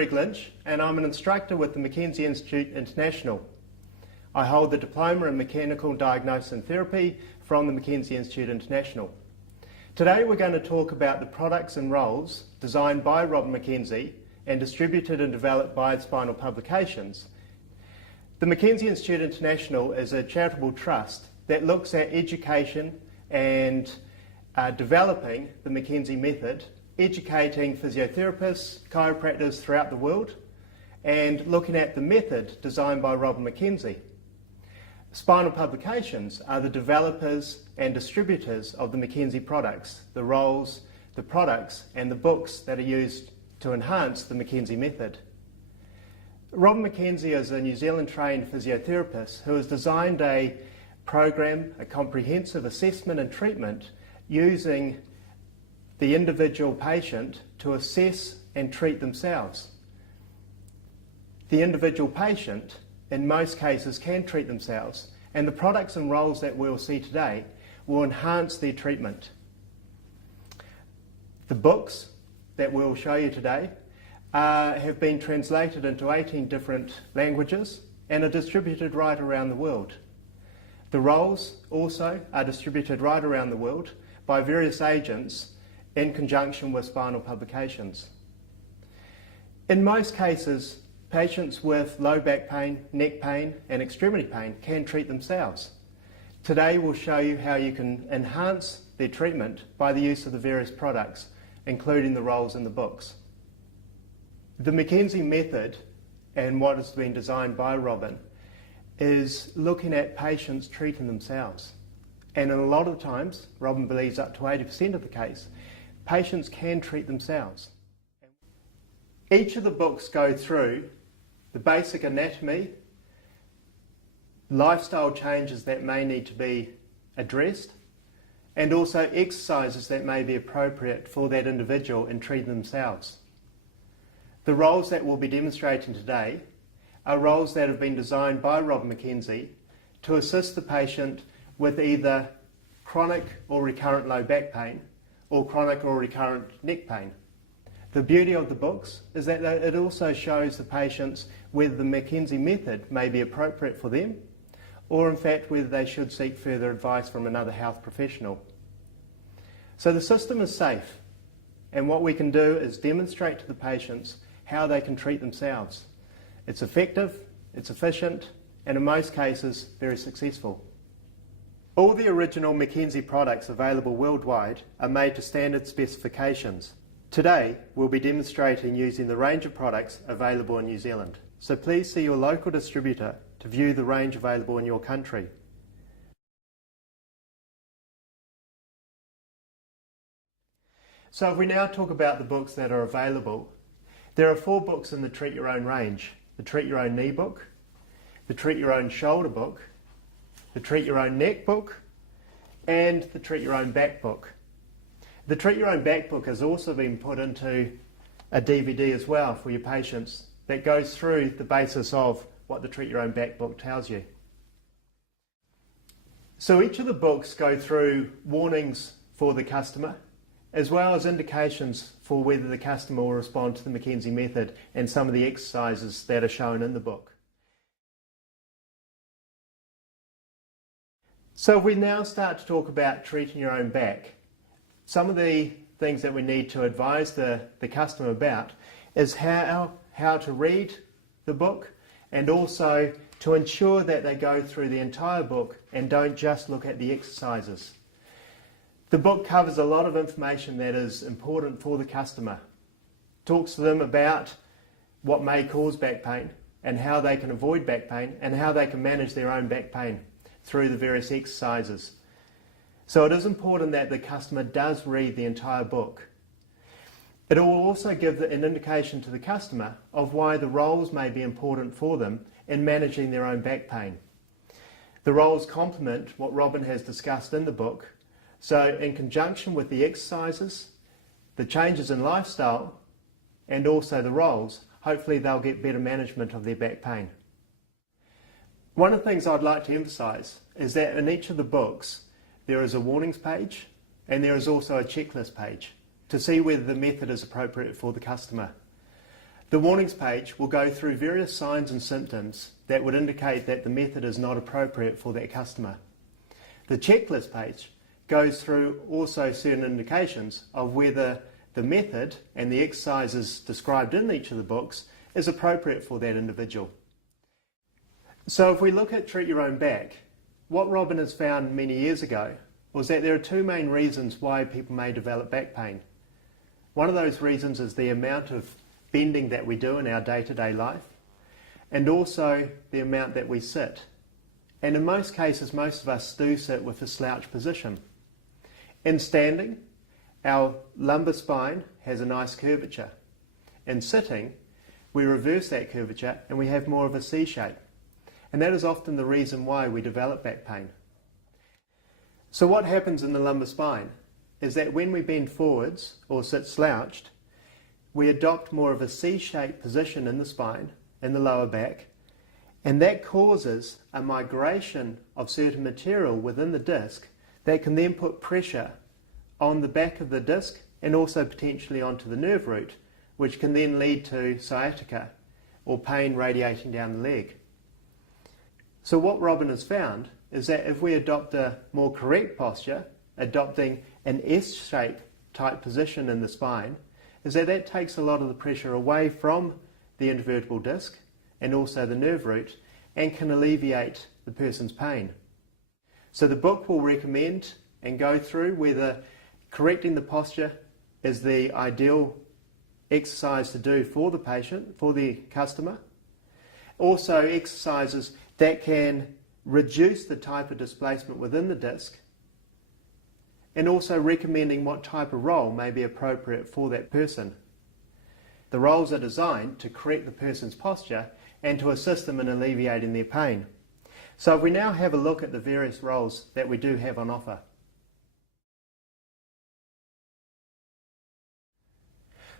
Greg Lynch and I'm an instructor with the McKenzie Institute International. I hold the Diploma in Mechanical Diagnosis and Therapy from the McKenzie Institute International. Today we're going to talk about the products and roles designed by Robin McKenzie and distributed and developed by Spinal Publications. The McKenzie Institute International is a charitable trust that looks at education and developing the McKenzie Method, educating physiotherapists, chiropractors throughout the world, and looking at the method designed by Robin McKenzie. Spinal Publications are the developers and distributors of the McKenzie products, the roles, the products, and the books that are used to enhance the McKenzie Method. Robin McKenzie is a New Zealand trained physiotherapist who has designed a program, a comprehensive assessment and treatment using the individual patient to assess and treat themselves. The individual patient, in most cases, can treat themselves, and the products and roles that we'll see today will enhance their treatment. The books that we'll show you today have been translated into 18 different languages and are distributed right around the world. The roles also are distributed right around the world by various agents in conjunction with Spinal Publications. In most cases, patients with low back pain, neck pain and extremity pain can treat themselves. Today we'll show you how you can enhance their treatment by the use of the various products, including the roles in the books. The McKenzie Method, and what has been designed by Robin, is looking at patients treating themselves. And a lot of times, Robin believes up to 80% of the case, patients can treat themselves. Each of the books go through the basic anatomy, lifestyle changes that may need to be addressed, and also exercises that may be appropriate for that individual in treating themselves. The roles that we'll be demonstrating today are roles that have been designed by Robin McKenzie to assist the patient with either chronic or recurrent low back pain or chronic or recurrent neck pain. The beauty of the books is that it also shows the patients whether the McKenzie Method may be appropriate for them, or in fact whether they should seek further advice from another health professional. So the system is safe, and what we can do is demonstrate to the patients how they can treat themselves. It's effective, it's efficient, and in most cases very successful. All the original McKenzie products available worldwide are made to standard specifications. Today, we'll be demonstrating using the range of products available in New Zealand. So please see your local distributor to view the range available in your country. So if we now talk about the books that are available, there are 4 books in the Treat Your Own range. The Treat Your Own Knee book, the Treat Your Own Shoulder book, the Treat Your Own Neck book, and the Treat Your Own Back book. The Treat Your Own Back book has also been put into a DVD as well for your patients that goes through the basis of what the Treat Your Own Back book tells you. So each of the books go through warnings for the customer, as well as indications for whether the customer will respond to the McKenzie Method and some of the exercises that are shown in the book. So if we now start to talk about treating your own back, some of the things that we need to advise the customer about is how to read the book, and also to ensure that they go through the entire book and don't just look at the exercises. The book covers a lot of information that is important for the customer. Talks to them about what may cause back pain and how they can avoid back pain and how they can manage their own back pain through the various exercises. So it is important that the customer does read the entire book. It will also give an indication to the customer of why the roles may be important for them in managing their own back pain. The roles complement what Robin has discussed in the book. So in conjunction with the exercises, the changes in lifestyle, and also the roles, hopefully they'll get better management of their back pain. One of the things I'd like to emphasise is that in each of the books there is a warnings page and there is also a checklist page to see whether the method is appropriate for the customer. The warnings page will go through various signs and symptoms that would indicate that the method is not appropriate for that customer. The checklist page goes through also certain indications of whether the method and the exercises described in each of the books is appropriate for that individual. So if we look at Treat Your Own Back, what Robin has found many years ago was that there are two main reasons why people may develop back pain. One of those reasons is the amount of bending that we do in our day-to-day life, and also the amount that we sit. And in most cases, most of us do sit with a slouch position. In standing, our lumbar spine has a nice curvature. In sitting, we reverse that curvature and we have more of a C shape. And that is often the reason why we develop back pain. So what happens in the lumbar spine is that when we bend forwards or sit slouched, we adopt more of a C-shaped position in the spine, in the lower back, and that causes a migration of certain material within the disc that can then put pressure on the back of the disc and also potentially onto the nerve root, which can then lead to sciatica or pain radiating down the leg. So what Robin has found is that if we adopt a more correct posture, adopting an S-shape type position in the spine, is that that takes a lot of the pressure away from the intervertebral disc and also the nerve root and can alleviate the person's pain. So the book will recommend and go through whether correcting the posture is the ideal exercise to do for the patient, for the customer. Also exercises that can reduce the type of displacement within the disc, and also recommending what type of roll may be appropriate for that person. The rolls are designed to correct the person's posture and to assist them in alleviating their pain. So if we now have a look at the various rolls that we do have on offer.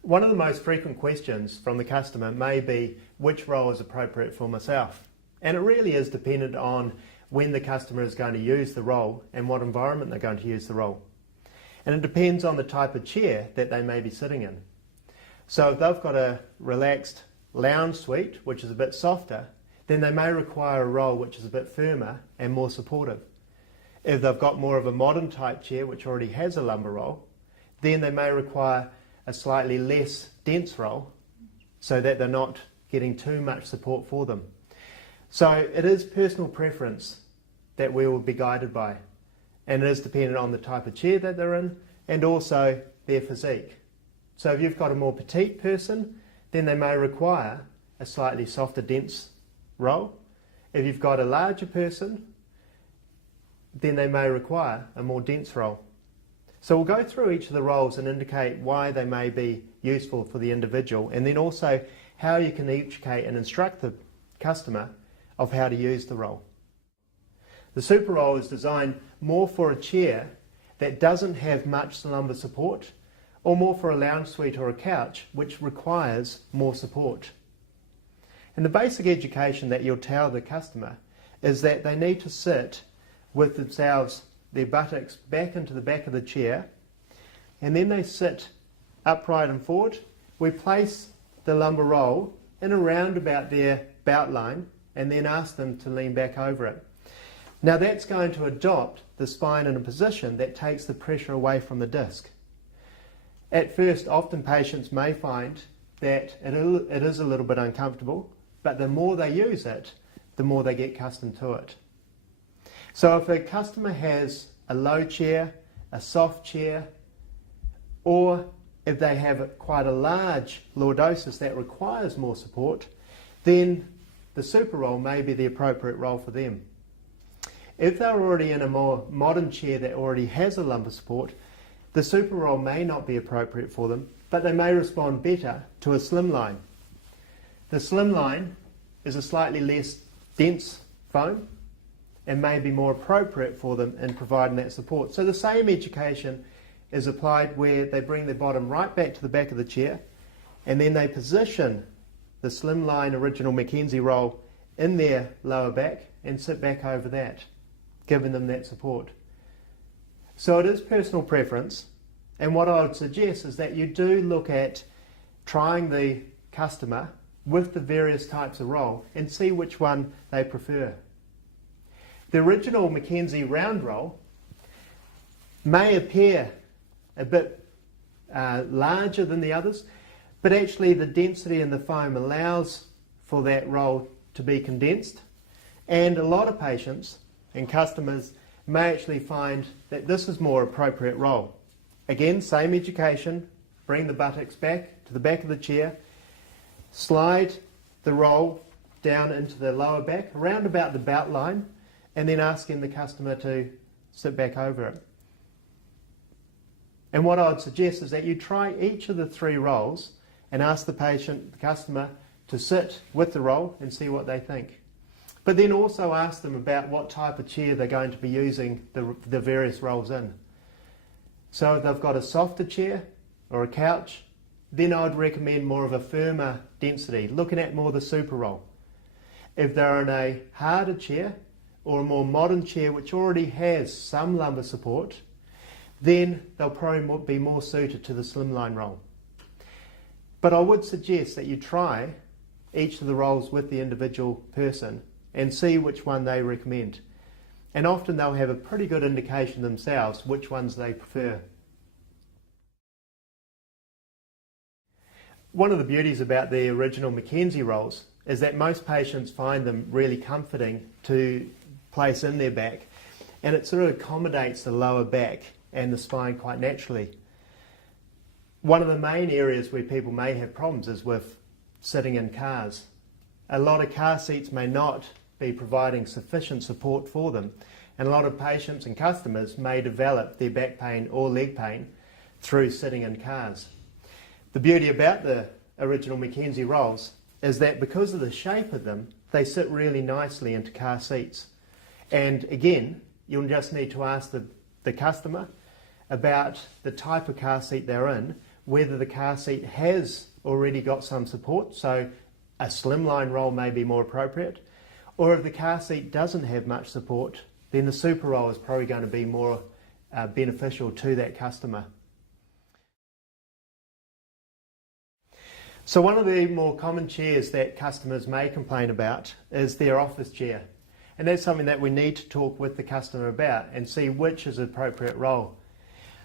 One of the most frequent questions from the customer may be, which roll is appropriate for myself? And it really is dependent on when the customer is going to use the roll and what environment they're going to use the roll. And it depends on the type of chair that they may be sitting in. So if they've got a relaxed lounge suite, which is a bit softer, then they may require a roll which is a bit firmer and more supportive. If they've got more of a modern type chair which already has a lumbar roll, then they may require a slightly less dense roll so that they're not getting too much support for them. So it is personal preference that we will be guided by, and it is dependent on the type of chair that they're in and also their physique. So if you've got a more petite person, then they may require a slightly softer, dense roll. If you've got a larger person, then they may require a more dense roll. So we'll go through each of the rolls and indicate why they may be useful for the individual, and then also how you can educate and instruct the customer of how to use the roll. The super roll is designed more for a chair that doesn't have much lumbar support, or more for a lounge suite or a couch which requires more support. And the basic education that you'll tell the customer is that they need to sit with themselves, their buttocks back into the back of the chair, and then they sit upright and forward. We place the lumbar roll in around about their belt line and then ask them to lean back over it. Now that's going to adopt the spine in a position that takes the pressure away from the disc. At first, often patients may find that it is a little bit uncomfortable, but the more they use it, the more they get accustomed to it. So if a customer has a low chair, a soft chair, or if they have quite a large lordosis that requires more support, then the super roll may be the appropriate roll for them. If they're already in a more modern chair that already has a lumbar support, the super roll may not be appropriate for them, but they may respond better to a Slimline. The Slimline is a slightly less dense foam and may be more appropriate for them in providing that support. So the same education is applied where they bring their bottom right back to the back of the chair, and then they position the Slimline original McKenzie roll in their lower back and sit back over that, giving them that support. So it is personal preference, and what I would suggest is that you do look at trying the customer with the various types of roll and see which one they prefer. The original McKenzie round roll may appear a bit larger than the others, but actually the density in the foam allows for that roll to be condensed, and a lot of patients and customers may actually find that this is more appropriate roll. Again, same education, bring the buttocks back to the back of the chair, slide the roll down into the lower back, around about the belt line, and then asking the customer to sit back over it. And what I would suggest is that you try each of the 3 rolls and ask the customer, to sit with the roll and see what they think. But then also ask them about what type of chair they're going to be using the various rolls in. So if they've got a softer chair or a couch, then I would recommend more of a firmer density, looking at more the super roll. If they're in a harder chair or a more modern chair which already has some lumbar support, then they'll probably be more suited to the Slimline roll. But I would suggest that you try each of the rolls with the individual person and see which one they recommend. And often they'll have a pretty good indication themselves which ones they prefer. One of the beauties about the original McKenzie rolls is that most patients find them really comforting to place in their back, and it sort of accommodates the lower back and the spine quite naturally. One of the main areas where people may have problems is with sitting in cars. A lot of car seats may not be providing sufficient support for them, and a lot of patients and customers may develop their back pain or leg pain through sitting in cars. The beauty about the original McKenzie rolls is that because of the shape of them, they sit really nicely into car seats. And again, you'll just need to ask the customer about the type of car seat they're in, whether the car seat has already got some support, so a Slimline roll may be more appropriate, or if the car seat doesn't have much support, then the super roll is probably going to be more beneficial to that customer. So one of the more common chairs that customers may complain about is their office chair. And that's something that we need to talk with the customer about and see which is appropriate roll.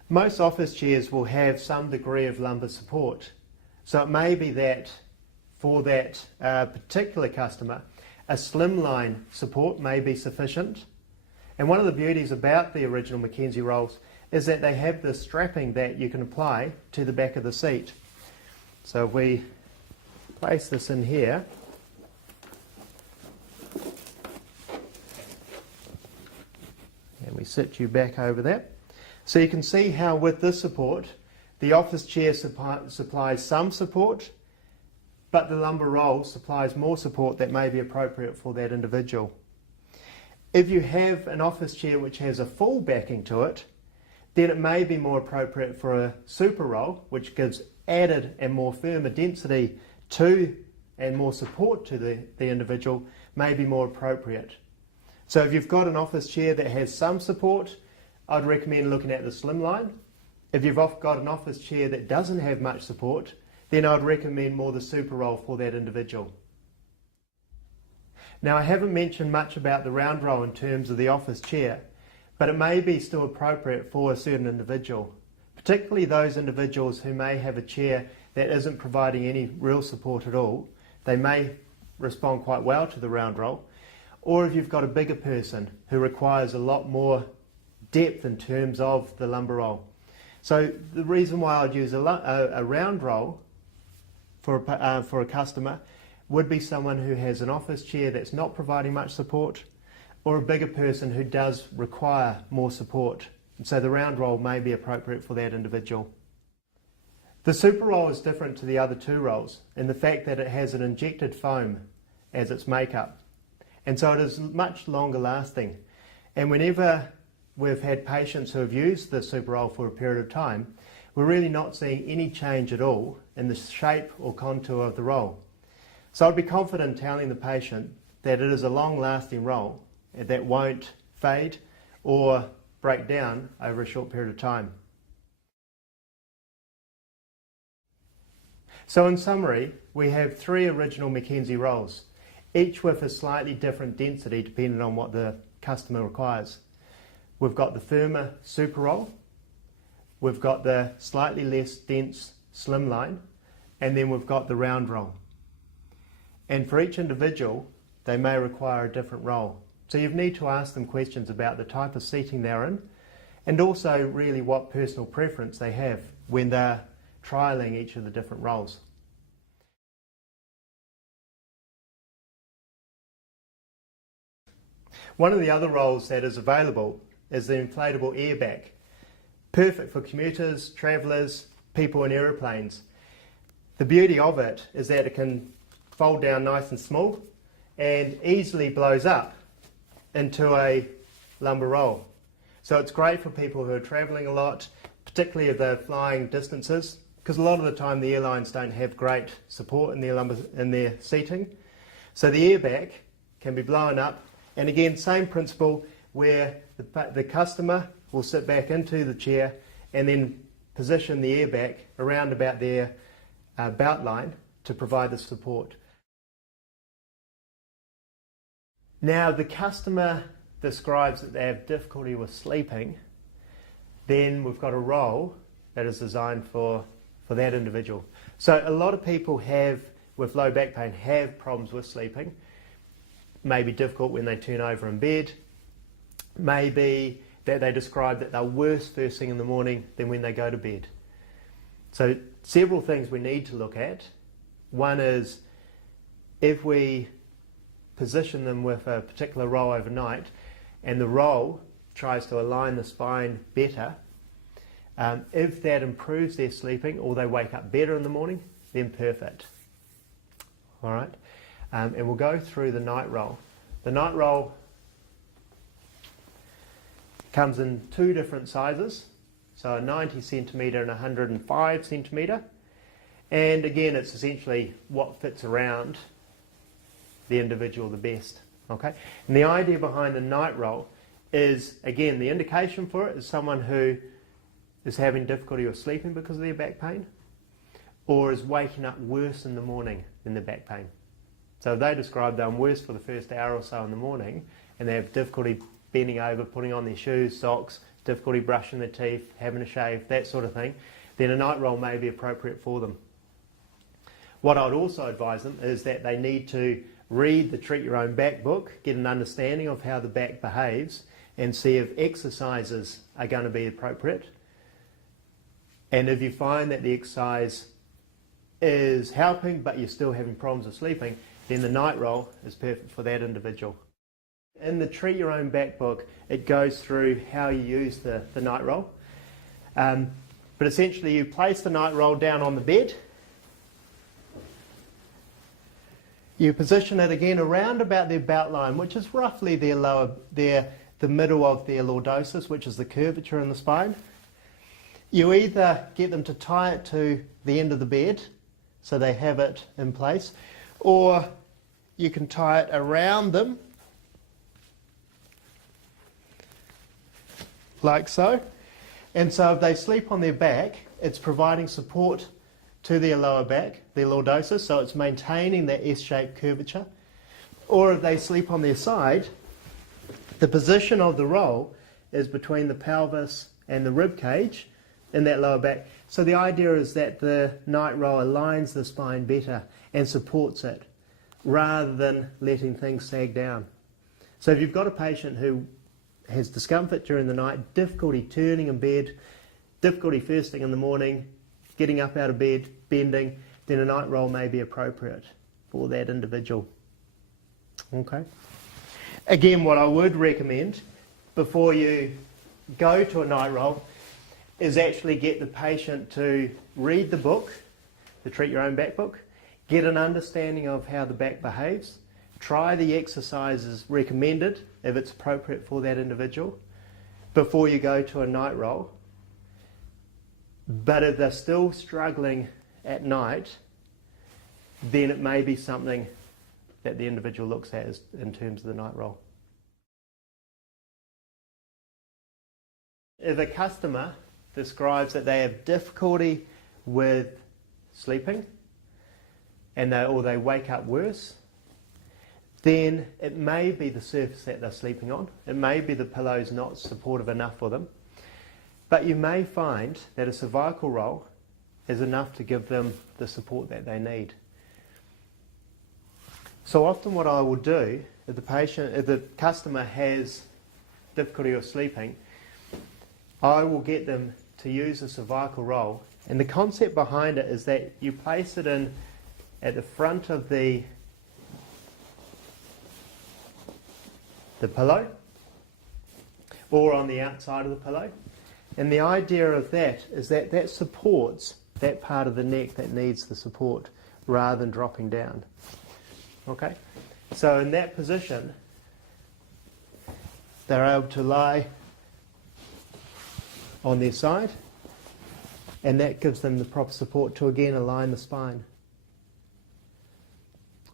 Most office chairs will have some degree of lumbar support. So it may be that for that particular customer, a Slimline support may be sufficient. And one of the beauties about the original McKenzie rolls is that they have the strapping that you can apply to the back of the seat. So if we place this in here, and we sit you back over that. So you can see how with this support, the office chair supplies some support, but the lumbar roll supplies more support that may be appropriate for that individual. If you have an office chair which has a full backing to it, then it may be more appropriate for a super roll, which gives added and more firmer density to and more support to the individual, may be more appropriate. So if you've got an office chair that has some support, I'd recommend looking at the Slimline. If you've got an office chair that doesn't have much support, then I'd recommend more the super roll for that individual. Now, I haven't mentioned much about the round roll in terms of the office chair, but it may be still appropriate for a certain individual, particularly those individuals who may have a chair that isn't providing any real support at all. They may respond quite well to the round roll. Or if you've got a bigger person who requires a lot more depth in terms of the lumbar roll. So the reason why I'd use a round roll for a customer would be someone who has an office chair that's not providing much support, or a bigger person who does require more support. And so the round roll may be appropriate for that individual. The super roll is different to the other 2 rolls in the fact that it has an injected foam as its makeup. And so it is much longer lasting. And whenever we've had patients who have used the super roll for a period of time, we're really not seeing any change at all in the shape or contour of the roll. So I'd be confident telling the patient that it is a long-lasting roll that won't fade or break down over a short period of time. So in summary, we have 3 original McKenzie rolls, each with a slightly different density depending on what the customer requires. We've got the firmer super roll, we've got the slightly less dense Slimline, and then we've got the round roll. And for each individual, they may require a different roll. So you need to ask them questions about the type of seating they're in, and also really what personal preference they have when they're trialling each of the different rolls. One of the other rolls that is available is the inflatable Airback. Perfect for commuters, travellers, people in aeroplanes. The beauty of it is that it can fold down nice and small and easily blows up into a lumbar roll. So it's great for people who are travelling a lot, particularly if they're flying distances, because a lot of the time the airlines don't have great support in their seating. So the Airback can be blown up, and again, same principle where the customer will sit back into the chair and then position the Airback around about their belt line to provide the support. Now, the customer describes that they have difficulty with sleeping, then we've got a roll that is designed for that individual. So a lot of people with low back pain have problems with sleeping. Maybe difficult when they turn over in bed, maybe that they describe that they're worse first thing in the morning than when they go to bed. So several things we need to look at. One is if we position them with a particular roll overnight and the roll tries to align the spine better, if that improves their sleeping or they wake up better in the morning, then perfect. All right, and we'll go through the night roll. The night roll comes in 2 different sizes, so a 90 centimetre and a 105 centimetre, and again it's essentially what fits around the individual the best. Okay, and the idea behind the night roll is, again, the indication for it is someone who is having difficulty with sleeping because of their back pain, or is waking up worse in the morning than their back pain. So they describe they're worse for the first hour or so in the morning, and they have difficulty bending over, putting on their shoes, socks, difficulty brushing their teeth, having a shave, that sort of thing, then a night roll may be appropriate for them. What I would also advise them is that they need to read the Treat Your Own Back book, get an understanding of how the back behaves, and see if exercises are going to be appropriate. And if you find that the exercise is helping but you're still having problems with sleeping, then the night roll is perfect for that individual. In the Treat Your Own Back book, it goes through how you use the night roll. But essentially you place the night roll down on the bed. You position it again around about their belt line, which is roughly the middle of their lordosis, which is the curvature in the spine. You either get them to tie it to the end of the bed, so they have it in place, or you can tie it around them, like so. And so if they sleep on their back, it's providing support to their lower back, their lordosis, so it's maintaining that S-shaped curvature. Or if they sleep on their side, the position of the roll is between the pelvis and the rib cage in that lower back. So the idea is that the night roll aligns the spine better and supports it, rather than letting things sag down. So if you've got a patient who has discomfort during the night, difficulty turning in bed, difficulty first thing in the morning, getting up out of bed, bending, then a night roll may be appropriate for that individual. Okay. Again, what I would recommend before you go to a night roll is actually get the patient to read the book, the Treat Your Own Back book, get an understanding of how the back behaves, try the exercises recommended if it's appropriate for that individual before you go to a night roll. But if they're still struggling at night, then it may be something that the individual looks at in terms of the night roll. If a customer describes that they have difficulty with sleeping, or they wake up worse, then it may be the surface that they're sleeping on. It may be the pillow's not supportive enough for them. But you may find that a cervical roll is enough to give them the support that they need. So often what I will do, if the customer has difficulty of sleeping, I will get them to use a cervical roll. And the concept behind it is that you place it in at the front of the pillow or on the outside of the pillow. And the idea of that is that that supports that part of the neck that needs the support rather than dropping down. Okay? So in that position, they're able to lie on their side, and that gives them the proper support to again align the spine.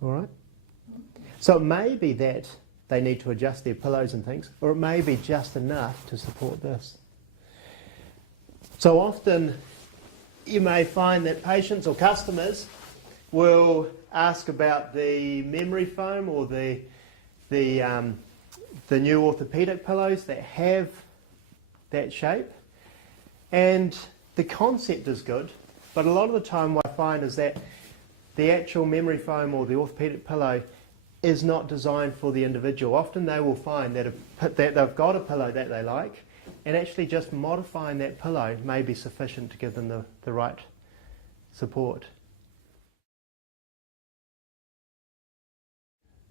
Alright? So it may be that they need to adjust their pillows and things, or it may be just enough to support this. So often you may find that patients or customers will ask about the memory foam or the new orthopedic pillows that have that shape. And the concept is good, but a lot of the time what I find is that the actual memory foam or the orthopedic pillow is not designed for the individual. Often they will find that they've got a pillow that they like, and actually just modifying that pillow may be sufficient to give them the right support.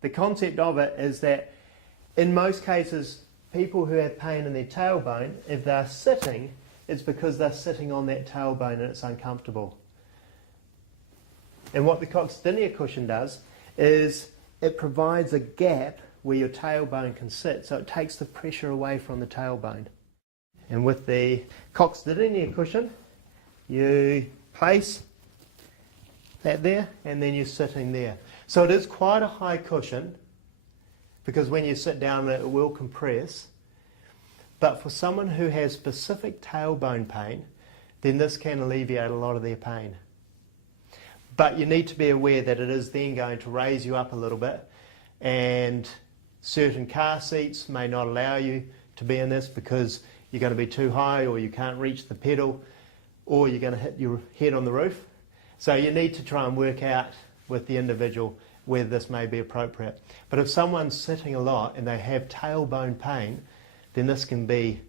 The concept of it is that in most cases, people who have pain in their tailbone, if they're sitting, it's because they're sitting on that tailbone and it's uncomfortable. And what the coccydynia cushion does is it provides a gap where your tailbone can sit, so it takes the pressure away from the tailbone. And with the coccydynia cushion, you place that there and then you're sitting there. So it is quite a high cushion because when you sit down it will compress. But for someone who has specific tailbone pain, then this can alleviate a lot of their pain. But you need to be aware that it is then going to raise you up a little bit, and certain car seats may not allow you to be in this because you're going to be too high, or you can't reach the pedal, or you're going to hit your head on the roof. So you need to try and work out with the individual whether this may be appropriate. But if someone's sitting a lot and they have tailbone pain, then this can be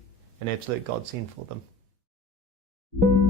an absolute godsend for them.